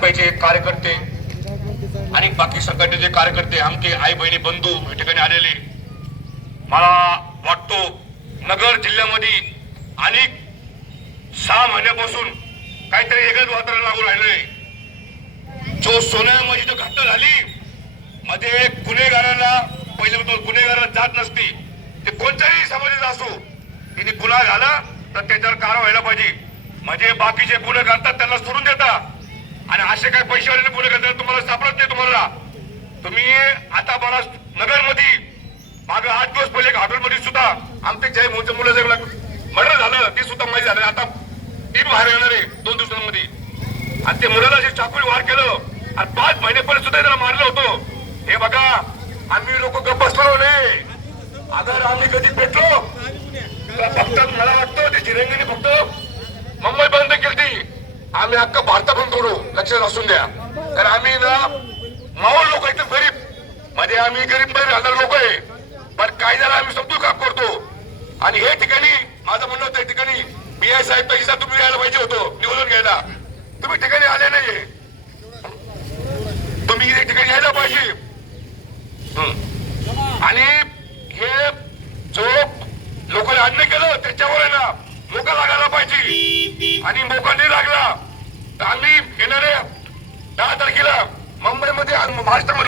भाजपाचे कार्यकर्ते आणि बाकी संघटनेचे कार्यकर्ते आमचे आई बहिणी बंधू या ठिकाणी आलेले मला वाटतो नगर जिल्ह्यामध्ये अनेक सहा महिन्यापासून काहीतरी वेगळंच वातावरण लागून राहिलंय जो सोन्यामध्ये जो घटना झाली मध्ये गुन्हेगाराला पहिल्यापासून गुन्हेगाराला जात नसती ते कोणत्याही समाजाचा असो तिने गुन्हा झाला तर त्याच्यावर कारवाई व्हायला पाहिजे. म्हणजे बाकीचे गुन्हे करतात त्यांना सोडून देता असे काय पैशावाले गुन्हे करतात तुम्हाला सापडत नाही तुम्हाला. तुम्ही आता बराच नगरमध्ये माग आठ दिवस पहिले हॉटेलमध्ये सुद्धा आमचे जय मोठ्या मुलं मर्डर झालं ते सुद्धा माहिती झालं. आता ती बाहेर येणार आहे दोन दिवसांमध्ये. आणि ते मुलाला जे चाकूने वार केलं आणि पाच महिन्यापर्यंत सुद्धा त्याला मारलं होतं. हे बघा आम्ही लोक गप्प बसलो नाही. अगर आम्ही कधी भेटलो फक्त मला वाटतं ते रंगीने फक्त आम्ही अख्खा भारता तोडू लक्षात असून द्या. कारण आम्ही ना मावळ लोक एकदम गरीब. मध्ये आम्ही गरीबमध्ये हजार लोक आहे. पण कायद्याला आम्ही समजून काम करतो. आणि हे ठिकाणी माझं म्हणणं होतं ठिकाणी बी आय साहेब पैसा तुम्ही यायला पाहिजे होतो निवडून घ्यायला. तुम्ही ठिकाणी आले नाहीये. तुम्ही या ठिकाणी यायला पाहिजे. आणि हे जो लोकांनी अन्य केलं त्याच्यावर आहे ना मोका लागायला पाहिजे. आणि मोका नाही लागला. तालीम आम्ही येणाऱ्या दहा तारखेला मुंबईमध्ये महाराष्ट्रामध्ये